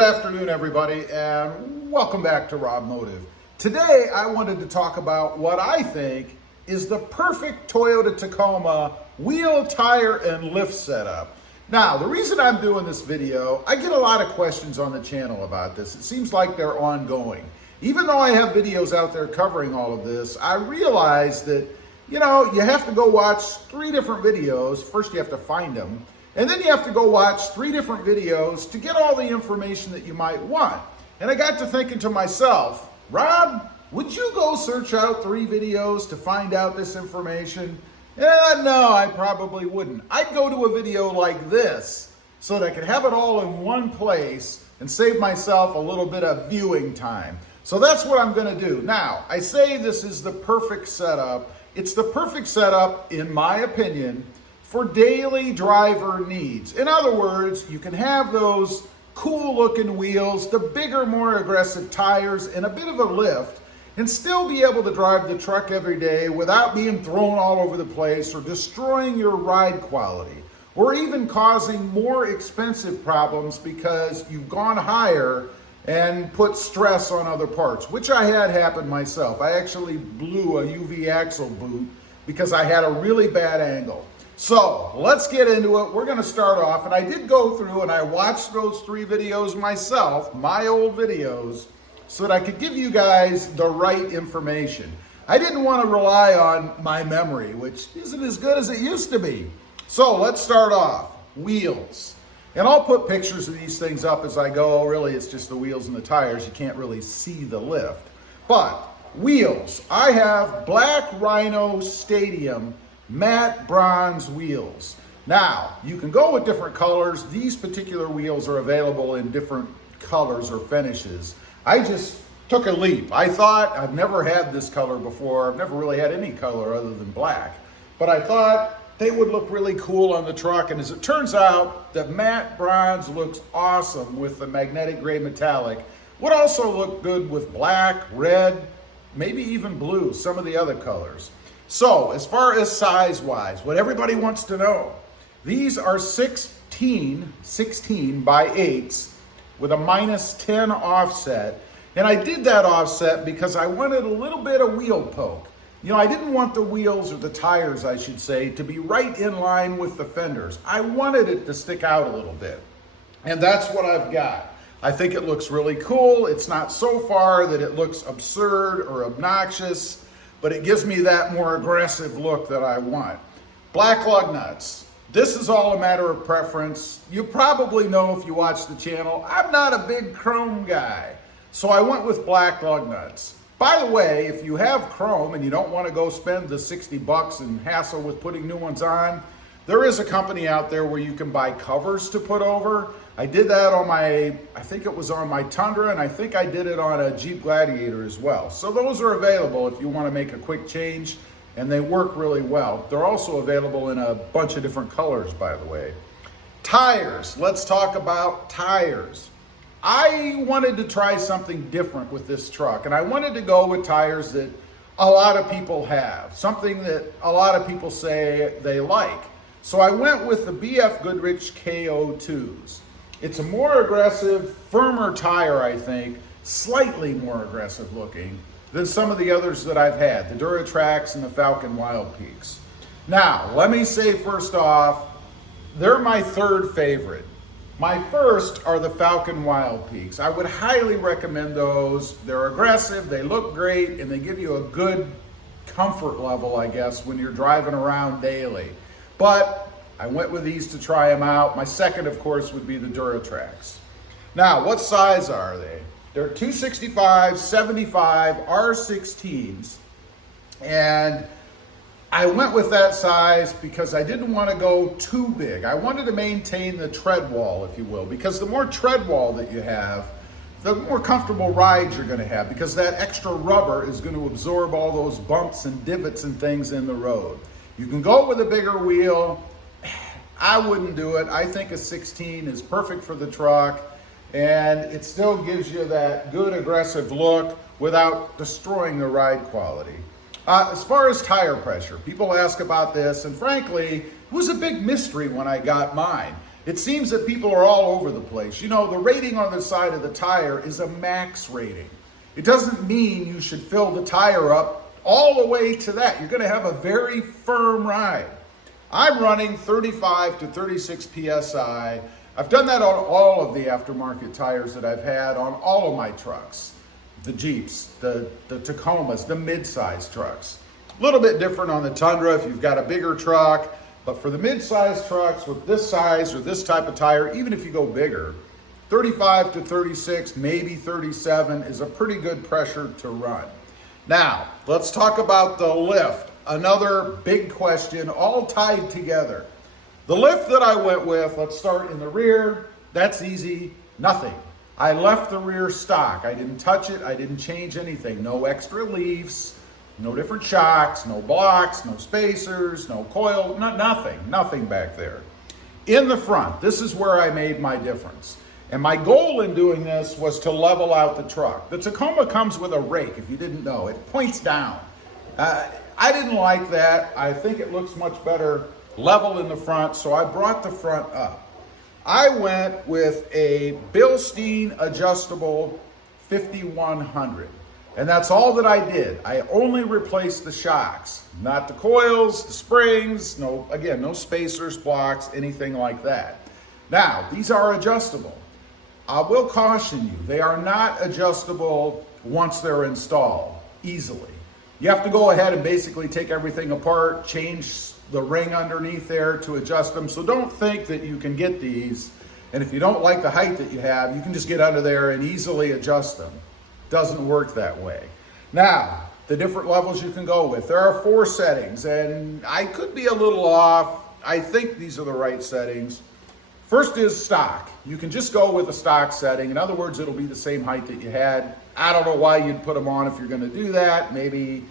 Good afternoon, everybody, and welcome back to Robmotive. Today, I wanted to talk about what I think is the perfect Toyota Tacoma wheel, tire, and lift setup. Now, the reason I'm doing this video, I get a lot of questions on the channel about this. It seems like they're ongoing. Even though I have videos out there covering all of this, I realize that, you have to go watch 3 different videos. First, you have to find them. And then you have to go watch 3 different videos to get all the information that you might want. And I got to thinking to myself, Rob, would you go search out 3 videos to find out this information? No, I probably wouldn't. I'd go to a video like this so that I could have it all in one place and save myself a little bit of viewing time. So that's what I'm gonna do. Now, I say this is the perfect setup. It's the perfect setup, in my opinion, for daily driver needs. In other words, you can have those cool looking wheels, the bigger, more aggressive tires, and a bit of a lift, and still be able to drive the truck every day without being thrown all over the place or destroying your ride quality, or even causing more expensive problems because you've gone higher and put stress on other parts, which I had happen myself. I actually blew a UV axle boot because I had a really bad angle. So let's get into it. We're gonna start off, and I did go through and I watched those 3 videos myself, my old videos, so that I could give you guys the right information. I didn't want to rely on my memory, which isn't as good as it used to be. So let's start off. Wheels. And I'll put pictures of these things up as I go. Really, it's just the wheels and the tires. You can't really see the lift. But wheels. I have Black Rhino Stadium matte bronze wheels. Now, you can go with different colors. These particular wheels are available in different colors or finishes. I just took a leap. I thought, I've never had this color before. I've never really had any color other than black. But I thought they would look really cool on the truck. And as it turns out, the matte bronze looks awesome with the magnetic gray metallic. Would also look good with black, red, maybe even blue, some of the other colors. So, as far as size-wise, what everybody wants to know, these are 16 by 8s with a -10 offset. And I did that offset because I wanted a little bit of wheel poke. I didn't want the wheels, or the tires, I should say, to be right in line with the fenders. I wanted it to stick out a little bit. And that's what I've got. I think it looks really cool. It's not so far that it looks absurd or obnoxious, but it gives me that more aggressive look that I want. Black lug nuts. This is all a matter of preference. You probably know if you watch the channel, I'm not a big chrome guy. So I went with black lug nuts. By the way, if you have chrome and you don't want to go spend the 60 bucks and hassle with putting new ones on, there is a company out there where you can buy covers to put over. I did that on I think it was on my Tundra, and I think I did it on a Jeep Gladiator as well. So those are available if you want to make a quick change, and they work really well. They're also available in a bunch of different colors, by the way. Tires. Let's talk about tires. I wanted to try something different with this truck, and I wanted to go with tires that a lot of people have, something that a lot of people say they like. So I went with the BF Goodrich KO2s. It's a more aggressive, firmer tire, I think, slightly more aggressive looking than some of the others that I've had, the Duratrax and the Falcon Wild Peaks. Now, let me say first off, they're my 3rd favorite. My first are the Falcon Wild Peaks. I would highly recommend those. They're aggressive, they look great, and they give you a good comfort level, I guess, when you're driving around daily. But I went with these to try them out. My second, of course, would be the Duratrax. Now, what size are they? They're 265, 75, R16s. And I went with that size because I didn't want to go too big. I wanted to maintain the tread wall, if you will, because the more tread wall that you have, the more comfortable rides you're going to have, because that extra rubber is going to absorb all those bumps and divots and things in the road. You can go with a bigger wheel. I wouldn't do it. I think a 16 is perfect for the truck, and it still gives you that good aggressive look without destroying the ride quality. As far as tire pressure, people ask about this, and frankly, it was a big mystery when I got mine. It seems that people are all over the place. You know, the rating on the side of the tire is a max rating. It doesn't mean you should fill the tire up all the way to that. You're going to have a very firm ride. I'm running 35 to 36 PSI. I've done that on all of the aftermarket tires that I've had on all of my trucks. The Jeeps, the Tacomas, the mid-size trucks. A little bit different on the Tundra if you've got a bigger truck, but for the mid-size trucks with this size or this type of tire, even if you go bigger, 35 to 36, maybe 37 is a pretty good pressure to run. Now, let's talk about the lift. Another big question, all tied together. The lift that I went with, let's start in the rear. That's easy, nothing. I left the rear stock. I didn't touch it, I didn't change anything. No extra leaves, no different shocks, no blocks, no spacers, no coil, nothing back there. In the front, this is where I made my difference. And my goal in doing this was to level out the truck. The Tacoma comes with a rake, if you didn't know. It points down. I didn't like that. I think it looks much better level in the front, so I brought the front up. I went with a Bilstein adjustable 5100. And that's all that I did. I only replaced the shocks, not the coils, the springs, no spacers, blocks, anything like that. Now, these are adjustable. I will caution you, they are not adjustable once they're installed easily. You have to go ahead and basically take everything apart, change the ring underneath there to adjust them. So don't think that you can get these, and if you don't like the height that you have, you can just get under there and easily adjust them. Doesn't work that way. Now, the different levels you can go with. There are 4 settings, and I could be a little off. I think these are the right settings. First is stock. You can just go with a stock setting. In other words, it'll be the same height that you had. I don't know why you'd put them on if you're going to do that. Maybe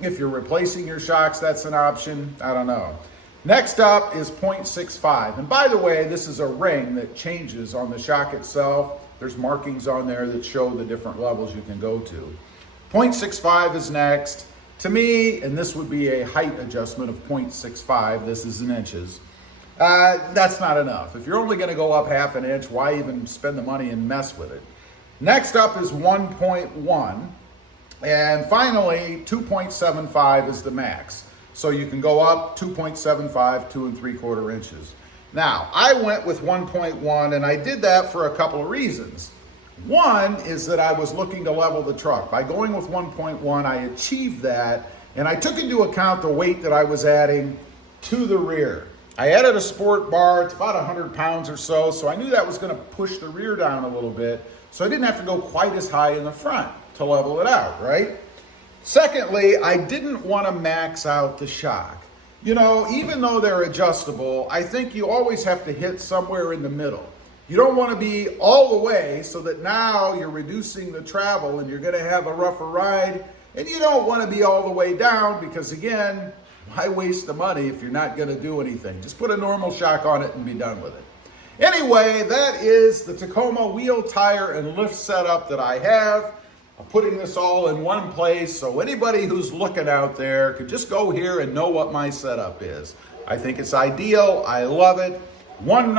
if you're replacing your shocks, that's an option. I don't know. Next up is 0.65. And by the way, this is a ring that changes on the shock itself. There's markings on there that show the different levels you can go to. 0.65 is next. To me, and this would be a height adjustment of 0.65, this is in inches. That's not enough. If you're only going to go up half an inch, why even spend the money and mess with it? Next up is 1.1. And finally, 2.75 is the max. So you can go up 2.75, 2 3/4 inches. Now, I went with 1.1, and I did that for a couple of reasons. One is that I was looking to level the truck. By going with 1.1, I achieved that, and I took into account the weight that I was adding to the rear. I added a sport bar, it's about 100 pounds or so I knew that was gonna push the rear down a little bit, so I didn't have to go quite as high in the front to level it out, right? Secondly, I didn't wanna max out the shock. You know, even though they're adjustable, I think you always have to hit somewhere in the middle. You don't wanna be all the way so that now you're reducing the travel and you're gonna have a rougher ride, and you don't wanna be all the way down because again, why waste the money if you're not gonna do anything? Just put a normal shock on it and be done with it. Anyway, that is the Tacoma wheel, tire, and lift setup that I have. I'm putting this all in one place so anybody who's looking out there could just go here and know what my setup is. I think it's ideal, I love it. One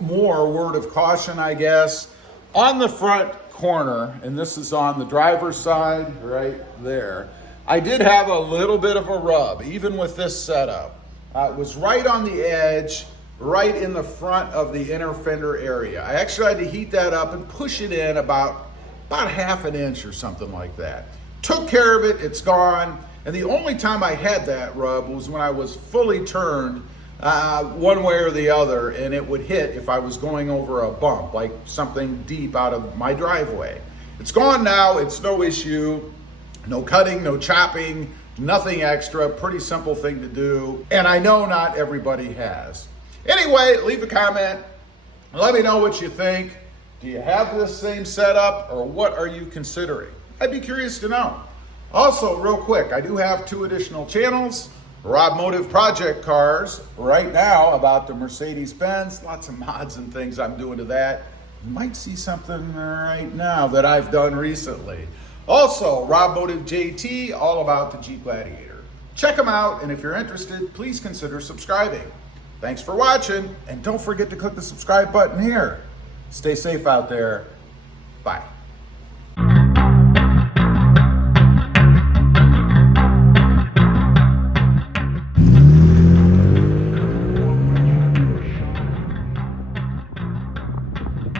more word of caution, I guess. On the front corner, and this is on the driver's side right there, I did have a little bit of a rub, even with this setup. It was right on the edge, right in the front of the inner fender area. I actually had to heat that up and push it in about half an inch or something like that. Took care of it, it's gone. And the only time I had that rub was when I was fully turned one way or the other, and it would hit if I was going over a bump, like something deep out of my driveway. It's gone now, it's no issue. No cutting, no chopping, nothing extra, pretty simple thing to do. And I know not everybody has. Anyway, leave a comment. Let me know what you think. Do you have this same setup or what are you considering? I'd be curious to know. Also, real quick, I do have 2 additional channels. Robmotive Project Cars right now about the Mercedes-Benz. Lots of mods and things I'm doing to that. You might see something right now that I've done recently. Also, Robmotive JT, all about the Jeep Gladiator. Check them out, and if you're interested, please consider subscribing. Thanks for watching, and don't forget to click the subscribe button here. Stay safe out there. Bye.